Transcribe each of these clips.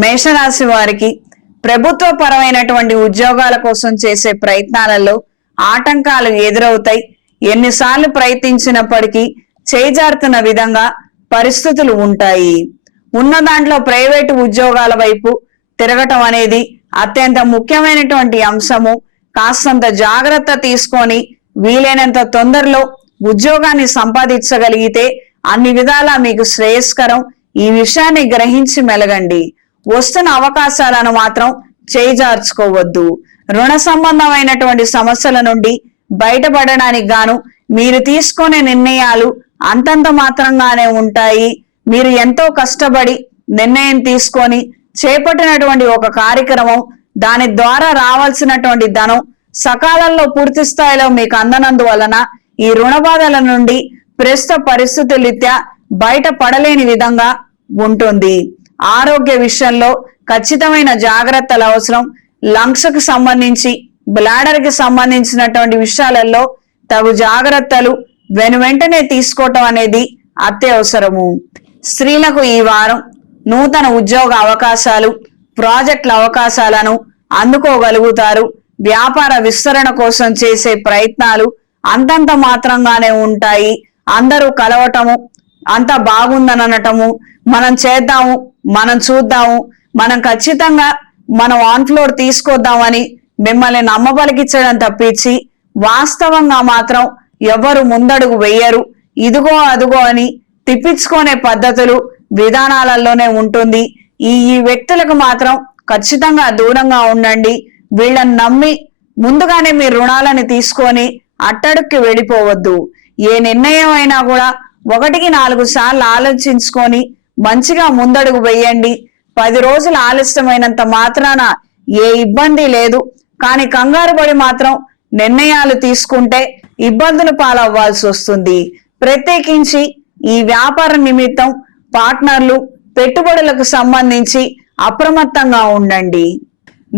మేషరాశి వారికి ప్రభుత్వ పరమైనటువంటి ఉద్యోగాల కోసం చేసే ప్రయత్నాలలో ఆటంకాలు ఎదురవుతాయి. ఎన్నిసార్లు ప్రయత్నించినప్పటికీ చేజారుతున్న విధంగా పరిస్థితులు ఉంటాయి. ఉన్న దాంట్లో ప్రైవేటు ఉద్యోగాల వైపు తిరగటం అనేది అత్యంత ముఖ్యమైనటువంటి అంశము. కాస్తంత జాగ్రత్త తీసుకొని వీలైనంత తొందరలో ఉద్యోగాన్ని సంపాదించగలిగితే అన్ని విధాలా మీకు శ్రేయస్కరం. ఈ విషయాన్ని గ్రహించి మెలగండి. వస్తున్న అవకాశాలను మాత్రం చేజార్చుకోవద్దు. రుణ సంబంధమైనటువంటి సమస్యల నుండి బయటపడడానికి గాను మీరు తీసుకునే నిర్ణయాలు అంతంత మాత్రంగానే ఉంటాయి. మీరు ఎంతో కష్టపడి నిర్ణయం తీసుకొని చేపట్టినటువంటి ఒక కార్యక్రమం, దాని ద్వారా రావాల్సినటువంటి ధనం సకాలంలో పూర్తి స్థాయిలో మీకు అందనందువలన ఈ రుణ బాధల నుండి ప్రస్తుత పరిస్థితులరీత్యా బయటపడలేని విధంగా ఉంటుంది. ఆరోగ్య విషయంలో ఖచ్చితమైన జాగ్రత్తలు అవసరం. లంగ్స్ కు సంబంధించి, బ్లాడర్ కి సంబంధించినటువంటి విషయాలలో తగు జాగ్రత్తలు వెంటనే తీసుకోవటం అనేది అత్యవసరము. స్త్రీలకు ఈ వారం నూతన ఉద్యోగ అవకాశాలు, ప్రాజెక్టుల అవకాశాలను అందుకోగలుగుతారు. వ్యాపార విస్తరణ కోసం చేసే ప్రయత్నాలు అంతంత మాత్రంగానే ఉంటాయి. అందరూ కలవటము, అంత బాగుందనటము, మనం చేద్దాము, మనం చూద్దాము, మనం ఖచ్చితంగా మనం ఆన్ ఫ్లోర్ తీసుకొద్దామని మిమ్మల్ని నమ్మబలికించడం తప్పించి వాస్తవంగా మాత్రం ఎవరు ముందడుగు వెయ్యరు. ఇదిగో అదుగో అని తిప్పించుకునే పద్ధతులు, విధానాలలోనే ఉంటుంది. ఈ వ్యక్తులకు మాత్రం ఖచ్చితంగా దూరంగా ఉండండి. వీళ్ళని నమ్మి ముందుగానే మీ రుణాలను తీసుకొని అట్టడుక్కి వెళ్ళిపోవద్దు. ఏ నిర్ణయం అయినా కూడా 1-4 సార్లు ఆలోచించుకొని మంచిగా ముందడుగు వేయండి. 10 రోజులు ఆలస్యమైనంత మాత్రాన ఏ ఇబ్బంది లేదు. కానీ కంగారు పడి మాత్రం నిర్ణయాలు తీసుకుంటే ఇబ్బందులు పాలవ్వాల్సి వస్తుంది. ప్రత్యేకించి ఈ వ్యాపార నిమిత్తం పార్ట్నర్లు, పెట్టుబడులకు సంబంధించి అప్రమత్తంగా ఉండండి.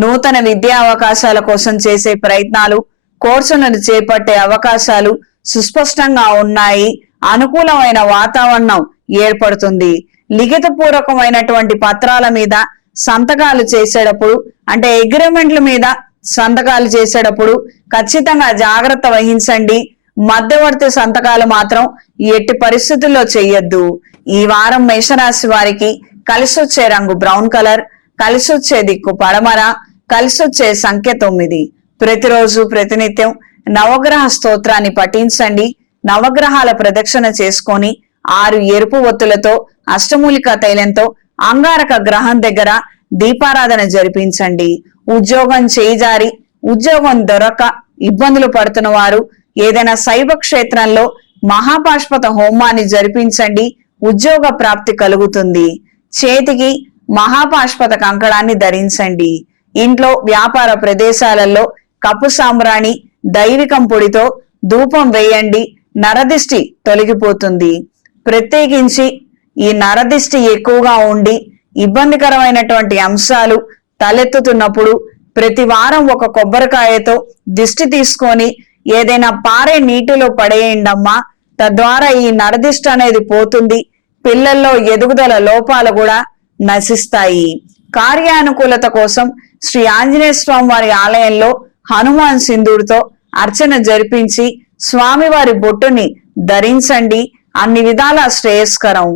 నూతన విద్యా అవకాశాల కోసం చేసే ప్రయత్నాలు, కోర్సులను చేపట్టే అవకాశాలు సుస్పష్టంగా ఉన్నాయి. అనుకూలమైన వాతావరణం ఏర్పడుతుంది. లిఖిత పూర్వకమైనటువంటి పత్రాల మీద సంతకాలు చేసేటప్పుడు, అంటే అగ్రిమెంట్ల మీద సంతకాలు చేసేటప్పుడు ఖచ్చితంగా జాగ్రత్త వహించండి. మధ్యవర్తి సంతకాలు మాత్రం ఎట్టి పరిస్థితుల్లో చెయ్యొద్దు. ఈ వారం మేషరాశి వారికి కలిసొచ్చే రంగు బ్రౌన్ కలర్, కలిసొచ్చే దిక్కు పడమర, కలిసొచ్చే సంఖ్య 9. ప్రతిరోజు ప్రతినిత్యం నవగ్రహ స్తోత్రాన్ని పఠించండి. నవగ్రహాల ప్రదక్షిణ చేసుకొని 6 ఎరుపు ఒత్తులతో అష్టమూలిక తైలంతో అంగారక గ్రహం దగ్గర దీపారాధన జరిపించండి. ఉద్యోగం చేజారి, ఉద్యోగం దొరక్క ఇబ్బందులు పడుతున్న వారు ఏదైనా శైవ క్షేత్రంలో మహాపాష్పత హోమాన్ని జరిపించండి. ఉద్యోగ ప్రాప్తి కలుగుతుంది. చేతికి మహాపాష్పత కంకణాన్ని ధరించండి. ఇంట్లో, వ్యాపార ప్రదేశాలలో కప్పు సాంబ్రాణి, దైవికం పొడితో ధూపం వేయండి. నరదిష్టి తొలగిపోతుంది. ప్రత్యేకించి ఈ నరదిష్టి ఎక్కువగా ఉండి ఇబ్బందికరమైనటువంటి అంశాలు తలెత్తుతున్నప్పుడు ప్రతి వారం ఒక కొబ్బరికాయతో దిష్టి తీసుకొని ఏదైనా పారే నీటిలో పడేయండమ్మా. తద్వారా ఈ నరదిష్టి అనేది పోతుంది. పిల్లల్లో ఎదుగుదల లోపాలు కూడా నశిస్తాయి. కార్యానుకూలత కోసం శ్రీ ఆంజనేయ స్వామి వారి ఆలయంలో హనుమాన్ సింధూరుతో అర్చన జరిపించి స్వామివారి బొట్టుని ధరించండి. అన్ని విధాల శ్రేయస్కరం.